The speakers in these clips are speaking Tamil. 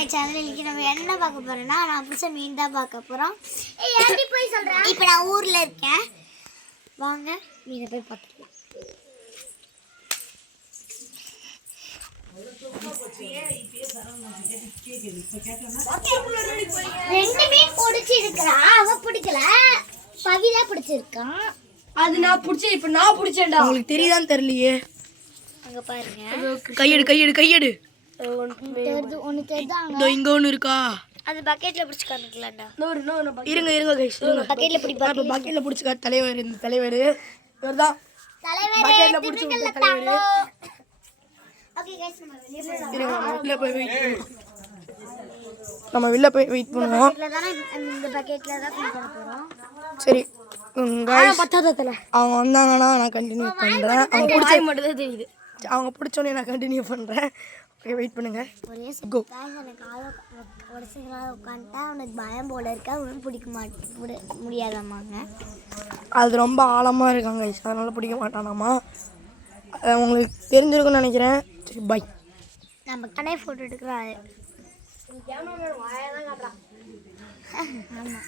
My channel. இன்னைக்கு நம்ம என்ன பார்க்க போறோம்னா, நான் புதுசா மீன் தான் பார்க்க போறோம். இப்போ நான் ஊர்ல இருக்கேன். வாங்க மீனை போய் பார்த்துக்கலாம். ரெண்டு மீன் பிடிச்சிருக்கா, அவ பிடிக்கல, பவிதா பிடிச்சிருக்கான். அது நான் பிடிச்சேன். இப்ப நான் பிடிச்சேன்டா. உங்களுக்கு தெரியுதான்னு தெரியலையே. அங்க பாருங்க, கையெடு கையெடு கையெடு. ஒன்னு தெரியுதாங்க. இதோ இங்க ஒன்று இருக்கா. அது பக்கெட்ல பிடிச்சு காமிக்கலாம்டா. இருங்க இருங்க கைஸ், இருங்க. பக்கெட்ல பிடி இப்போ பக்கெட்ல பிடிச்சிக்கா தலைவர். இந்த தலைவர் இவர்தான். பக்கெட்ல பிடிச்சி விட்ட தலைவர். ஓகே गाइस, நம்ம வெளிய போய் நம்ம வெளில போய் வெயிட் பண்ணுவோம். பக்கெட்ல தான, இந்த பக்கெட்ல தான் ஃபில் பண்ண போறோம். சரி गाइस, பத்தாதல அவங்க வந்தாங்கன்னா நான் கண்டினியூ பண்றேன். அவங்க பிடிச்ச மட்டும் தான் தெரியுது. அவங்க பிடிச்சோன்னே நான் கண்டினியூ பண்றேன். ஓகே வெயிட் பண்ணுங்க. ஒரே கோ. गाइस, எனக்கு ஒருசிங்களா உட்கார்ந்தா அவனுக்கு பயம் போல இருக்கா, அவனுக்கு பிடிக்க முடியாதம்மாங்க. அது ரொம்ப ஆழமா இருக்காங்க guys, அதனால பிடிக்க மாட்டானாமா. அது உங்களுக்கு தெரிஞ்சிருக்கும்னு நினைக்கிறேன். சரி பை. நம்ம கனே போட்டோ எடுக்கறாரு. ஆமா.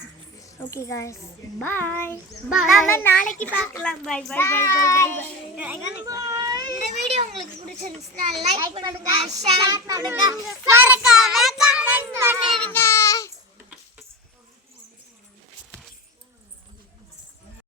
Okay guys, bye bye. நாம நாளைக்கு பார்க்கலாம். Bye bye bye bye bye. இந்த வீடியோ உங்களுக்கு பிடிச்சிருந்துச்சுன்னா லைக் பண்ணுங்க, ஷேர் பண்ணுங்க, மறக்காம கமெண்ட் பண்ணிடுங்க.